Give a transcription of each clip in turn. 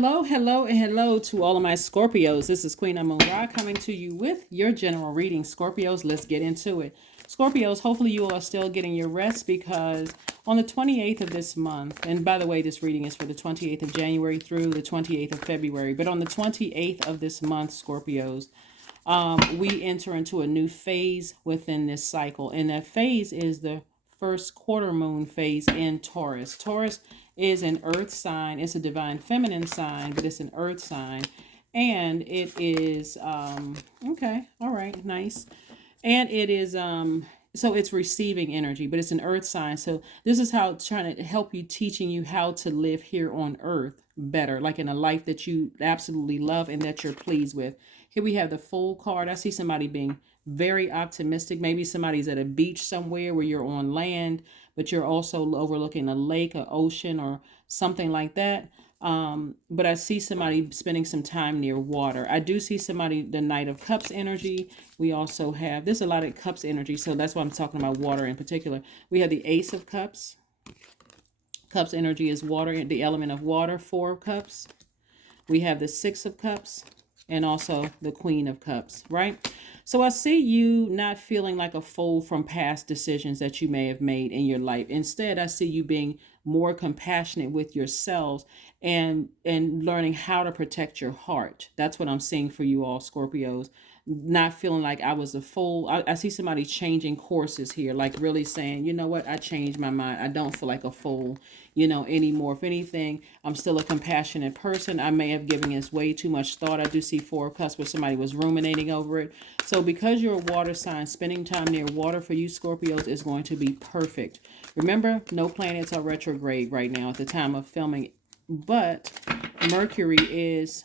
Hello, hello, and hello to all of my Scorpios. This is Queen Amun Ra coming to you with your general reading. Scorpios, let's get into it. Scorpios, hopefully you all are still getting your rest because on the 28th of this month, and by the way, this reading is for the 28th of January through the 28th of February, but on the 28th of this month, Scorpios, we enter into a new phase within this cycle. And that phase is the first quarter moon phase in Taurus. Taurus is an earth sign. It's a divine feminine sign, but it's an earth sign. And it is, okay, all right, nice. And it is, so it's receiving energy, but it's an earth sign. So this is how it's trying to help you, teaching you how to live here on earth better, like in a life that you absolutely love and that you're pleased with. Here we have the Fool card. I see somebody being very optimistic. Maybe somebody's at a beach somewhere where you're on land, but you're also overlooking a lake, an ocean, or something like that. But I see somebody spending some time near water. I do see somebody, the Knight of Cups energy. We also have, there's a lot of Cups energy, so that's why I'm talking about water in particular. We have the Ace of Cups. Cups energy is water, the element of water, Four of Cups. We have the Six of Cups and also the Queen of Cups, right? So I see you not feeling like a fool from past decisions that you may have made in your life. Instead, I see you being more compassionate with yourselves and learning how to protect your heart. That's what I'm seeing for you all, Scorpios. Not feeling like I was a fool. I see somebody changing courses here, like really saying, you know what, I changed my mind. I don't feel like a fool, anymore. If anything, I'm still a compassionate person. I may have given this way too much thought. I do see Four of Cups where somebody was ruminating over it. So because you're a water sign, spending time near water for you Scorpios is going to be perfect. Remember, no planets are retrograde right now at the time of filming, but Mercury is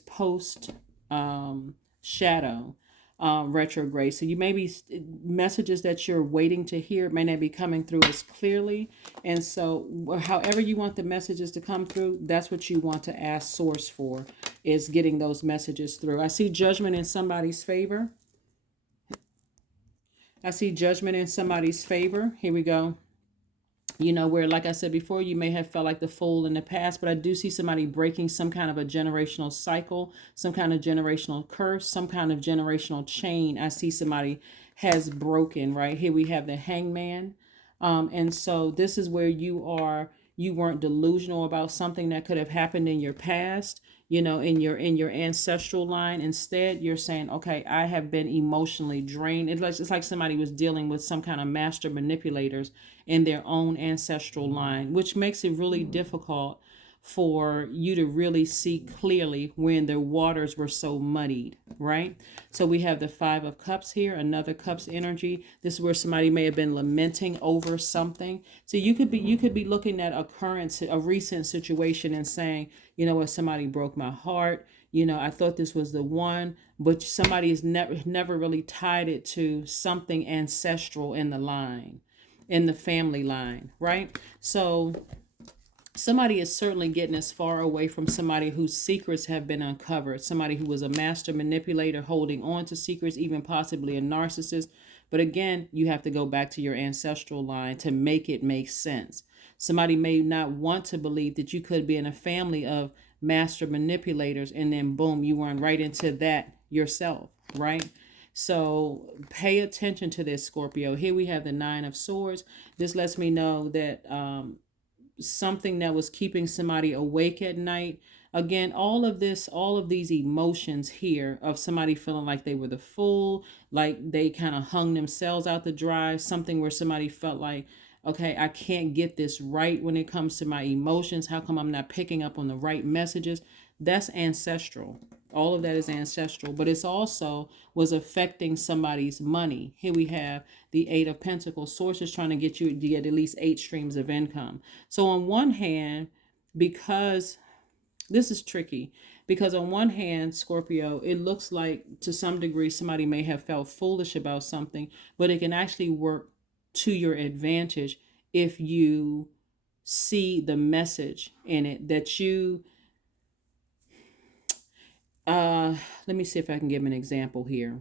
post shadow retrograde. So you may be messages that you're waiting to hear may not be coming through as clearly. And so however you want the messages to come through, that's what you want to ask source for, is getting those messages through. I see judgment in somebody's favor. I see judgment in somebody's favor. Here we go. Where, like I said before, you may have felt like the fool in the past, but I do see somebody breaking some kind of a generational cycle, some kind of generational curse, some kind of generational chain. I see somebody has broken, right? Here we have the Hangman. And so this is where you weren't delusional about something that could have happened in your past, in your ancestral line. Instead, you're saying, okay, I have been emotionally drained. It's like somebody was dealing with some kind of master manipulators in their own ancestral line, which makes it really difficult for you to really see clearly when the waters were so muddied, right? So we have the Five of Cups here, another Cups energy. This is where somebody may have been lamenting over something. So you could be looking at a recent situation and saying, you know what, somebody broke my heart. I thought this was the one, but somebody has never really tied it to something ancestral in the line, in the family line, right? So somebody is certainly getting as far away from somebody whose secrets have been uncovered, somebody who was a master manipulator holding on to secrets, even possibly a narcissist. But again, you have to go back to your ancestral line to make it make sense. Somebody may not want to believe that you could be in a family of master manipulators, and then boom, you run right into that yourself, right? So pay attention to this, Scorpio. Here we have the Nine of Swords. This lets me know that something that was keeping somebody awake at night. Again, all of these emotions here of somebody feeling like they were the fool, like they kind of hung themselves out to dry, something where somebody felt like, okay, I can't get this right when it comes to my emotions. How come I'm not picking up on the right messages? That's ancestral. All of that is ancestral, but it's also was affecting somebody's money. Here we have the Eight of Pentacles. Source is trying to get you to get at least 8 streams of income. So on one hand, because this is tricky, because on one hand, Scorpio, it looks like to some degree somebody may have felt foolish about something, but it can actually work to your advantage if you see the message in it that you let me see if I can give an example here.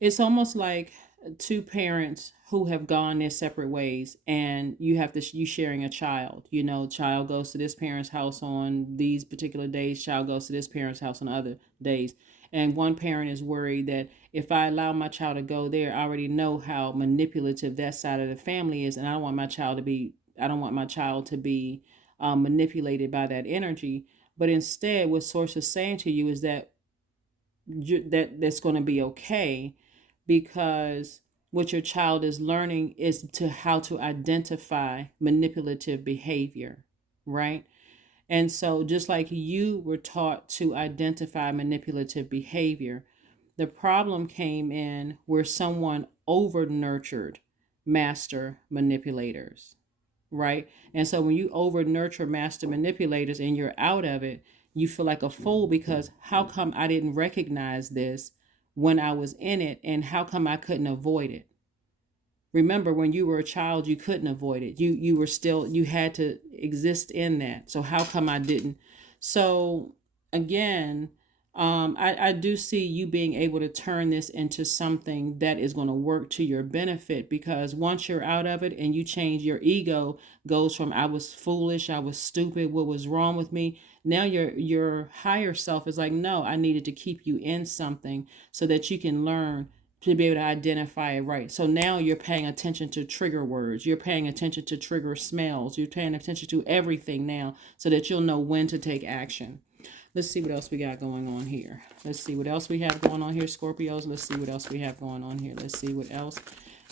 It's almost like two parents who have gone their separate ways, and you sharing a child. Child goes to this parent's house on these particular days, child goes to this parent's house on other days. And one parent is worried that if I allow my child to go there, I already know how manipulative that side of the family is, and I don't want my child to be manipulated by that energy. But instead, what source is saying to you is that that's going to be okay, because what your child is learning is to how to identify manipulative behavior, right? And so just like you were taught to identify manipulative behavior, the problem came in where someone over nurtured master manipulators, right? And so when you over nurture master manipulators and you're out of it, you feel like a fool, because how come I didn't recognize this when I was in it, and how come I couldn't avoid it? Remember, when you were a child, you couldn't avoid it. You had to exist in that. So how come I didn't? So again, I do see you being able to turn this into something that is going to work to your benefit, because once you're out of it and you change, your ego goes from I was foolish, I was stupid, what was wrong with me? Now your higher self is like, no, I needed to keep you in something so that you can learn to be able to identify it right. So now you're paying attention to trigger words. You're paying attention to trigger smells. You're paying attention to everything now so that you'll know when to take action. Let's see what else we got going on here. Let's see what else we have going on here, Scorpios. Let's see what else we have going on here. Let's see what else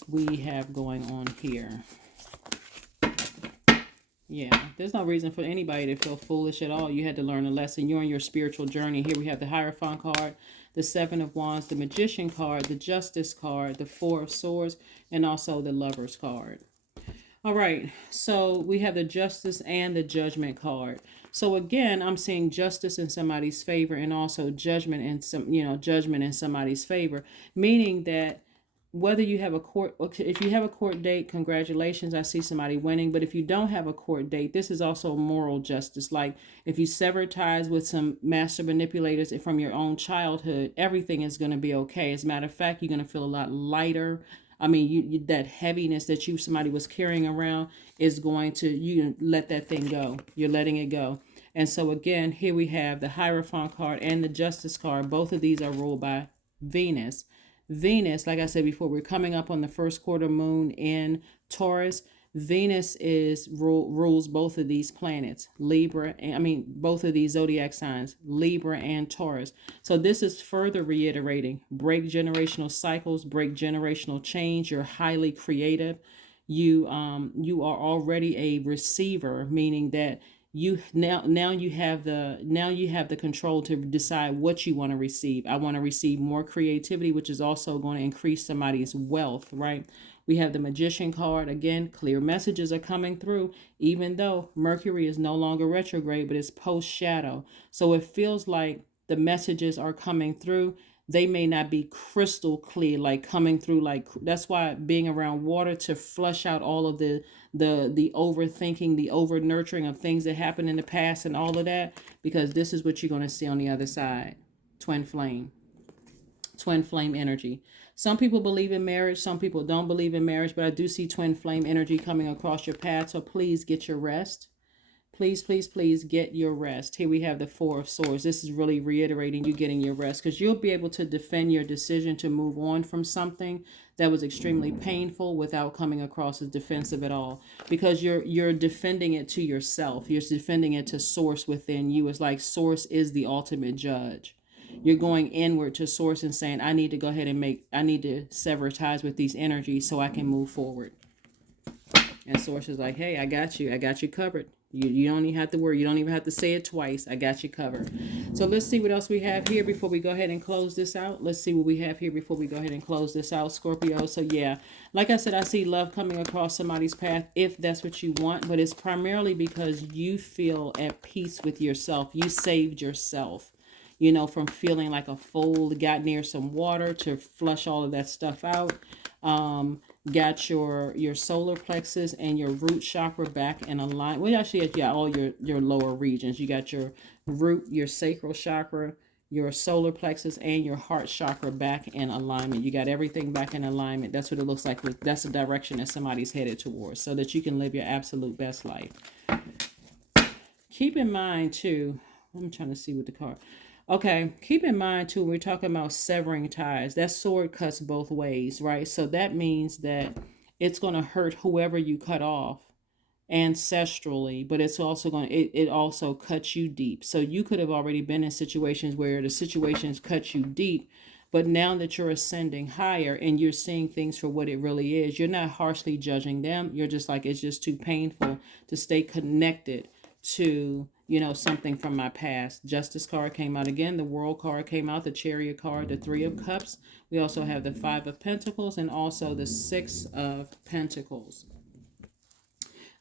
we have going on here. Yeah, there's no reason for anybody to feel foolish at all. You had to learn a lesson. You're on your spiritual journey. Here we have the Hierophant card, the Seven of Wands, the Magician card, the Justice card, the Four of Swords, and also the Lovers card. All right, so we have the Justice and the Judgment card. So again, I'm seeing justice in somebody's favor, and also judgment in somebody's favor, meaning that whether you have a court, if you have a court date, congratulations, I see somebody winning. But if you don't have a court date, this is also moral justice. Like if you sever ties with some master manipulators from your own childhood, everything is going to be okay. As a matter of fact, you're going to feel a lot lighter. I mean, that heaviness that somebody was carrying around is going to, you let that thing go. You're letting it go. And so again, here we have the Hierophant card and the Justice card. Both of these are ruled by Venus. Venus, like I said before, we're coming up on the first quarter moon in Taurus. Venus rules both of these planets, both of these zodiac signs, Libra and Taurus. So this is further reiterating: break generational cycles, break generational change. You're highly creative. You are already a receiver, meaning that you have the control to decide what you want to receive. I want to receive more creativity, which is also going to increase somebody's wealth, right? We have the Magician card. Again, clear messages are coming through, even though Mercury is no longer retrograde, but it's post shadow. So it feels like the messages are coming through. They may not be crystal clear, like coming through, like that's why being around water, to flush out all of the overthinking, the over nurturing of things that happened in the past and all of that, because this is what you're going to see on the other side. Twin flame energy. Some people believe in marriage, some people don't believe in marriage, but I do see twin flame energy coming across your path. So please get your rest. Please, please, please get your rest. Here we have the Four of Swords. This is really reiterating you getting your rest, because you'll be able to defend your decision to move on from something that was extremely painful without coming across as defensive at all, because you're defending it to yourself. You're defending it to source within you. It's like source is the ultimate judge. You're going inward to source and saying, I need to go ahead and I need to sever ties with these energies so I can move forward. And source is like, hey, I got you covered. You don't even have to worry. You don't even have to say it twice. I got you covered. So let's see what else we have here before we go ahead and close this out. Let's see what we have here before we go ahead and close this out, Scorpio. So yeah, like I said, I see love coming across somebody's path if that's what you want, but it's primarily because you feel at peace with yourself. You saved yourself, from feeling like a fool, got near some water to flush all of that stuff out. Got your solar plexus and your root chakra back in alignment. Well, actually, you got all your lower regions. You got your root, your sacral chakra, your solar plexus and your heart chakra back in alignment. You got everything back in alignment. That's what it looks like. That's the direction that somebody's headed towards, so that you can live your absolute best life. Keep in mind too, I'm trying to see what the card. Okay, keep in mind too, when we're talking about severing ties, that sword cuts both ways, right? So that means that it's going to hurt whoever you cut off ancestrally, but it's also going to, it also cuts you deep. So you could have already been in situations where the situations cut you deep, but now that you're ascending higher and you're seeing things for what it really is, you're not harshly judging them. You're just like, it's just too painful to stay connected to, you know, something from my past. Justice card came out again. The World card came out. The Chariot card. The Three of Cups. We also have the Five of Pentacles and also the Six of Pentacles.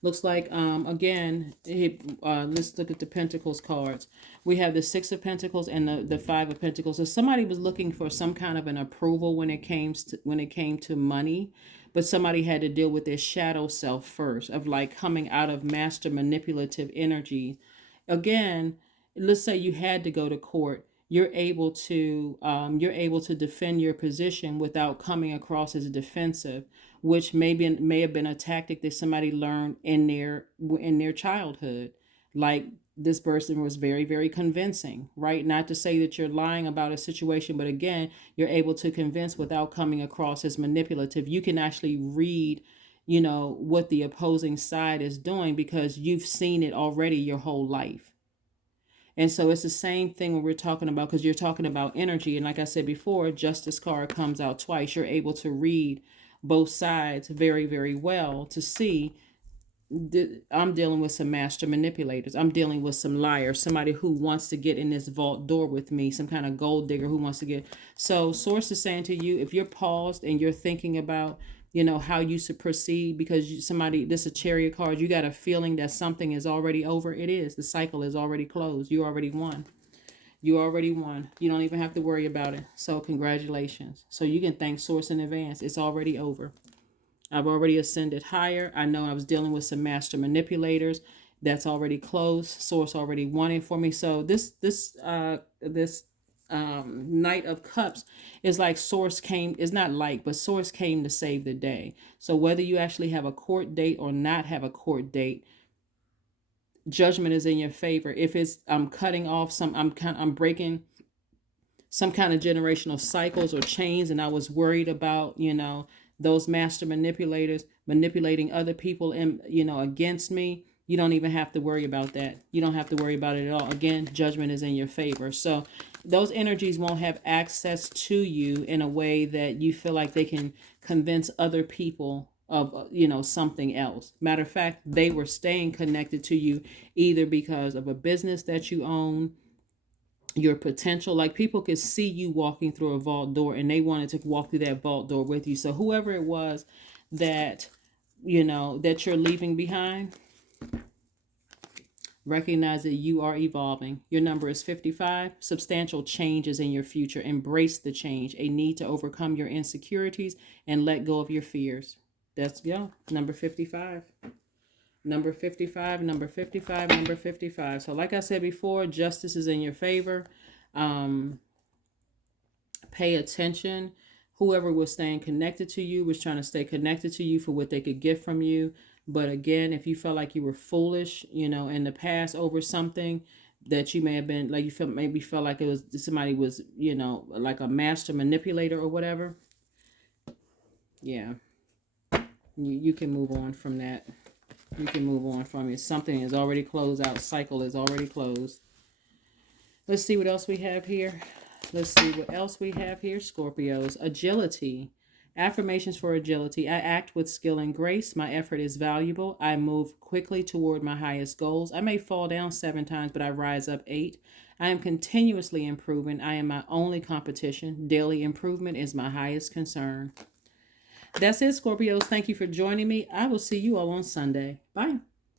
Looks like, again, let's look at the Pentacles cards. We have the Six of Pentacles and the Five of Pentacles. So somebody was looking for some kind of an approval when it came to money, but somebody had to deal with their shadow self first, of like coming out of master manipulative energy. Again, let's say you had to go to court. You're able to defend your position without coming across as defensive, which may have been a tactic that somebody learned in their childhood. Like, this person was very, very convincing, right? Not to say that you're lying about a situation, but again, you're able to convince without coming across as manipulative. You can actually read, you know, what the opposing side is doing because you've seen it already your whole life. And so it's the same thing when we're talking about, because you're talking about energy. And like I said before, Justice card comes out twice. You're able to read both sides very, very well to see I'm dealing with some master manipulators. I'm dealing with some liars, somebody who wants to get in this vault door with me, some kind of gold digger who wants to get. So source is saying to you, if you're paused and you're thinking about, you know, how you should proceed, because this is a Chariot card, you got a feeling that something is already over. It is. The cycle is already closed. You already won. You already won. You don't even have to worry about it. So congratulations. So you can thank source in advance. It's already over. I've already ascended higher. I know I was dealing with some master manipulators. That's already closed. Source already won it for me. So this Knight of Cups is like source came, is not like, but source came to save the day. So whether you actually have a court date or not have a court date, judgment is in your favor. If it's I'm cutting off I'm breaking some kind of generational cycles or chains, and I was worried about, you know, those master manipulators manipulating other people and, you know, against me. You don't even have to worry about that. You don't have to worry about it at all. Again, judgment is in your favor. So those energies won't have access to you in a way that you feel like they can convince other people of, you know, something else. Matter of fact, they were staying connected to you either because of a business that you own, your potential. Like, people could see you walking through a vault door and they wanted to walk through that vault door with you. So whoever it was that, you know, that you're leaving behind, recognize that you are evolving. Your number is 55. Substantial changes in your future. Embrace the change. A need to overcome your insecurities and let go of your fears. That's number 55. Number 55, number 55, number 55. So like I said before, justice is in your favor. Pay attention. Whoever was staying connected to you was trying to stay connected to you for what they could get from you. But again, if you felt like you were foolish, you know, in the past over something that you may have been, like, you felt like it was somebody was, you know, like a master manipulator or whatever. Yeah. You can move on from that. You can move on from it. Something is already closed out. Cycle is already closed. Let's see what else we have here. Scorpios. Agility. Affirmations for agility. I act with skill and grace. My effort is valuable. I move quickly toward my highest goals. I may fall down 7 times, but I rise up 8. I am continuously improving. I am my only competition. Daily improvement is my highest concern. That's it, Scorpios. Thank you for joining me. I will see you all on Sunday. Bye.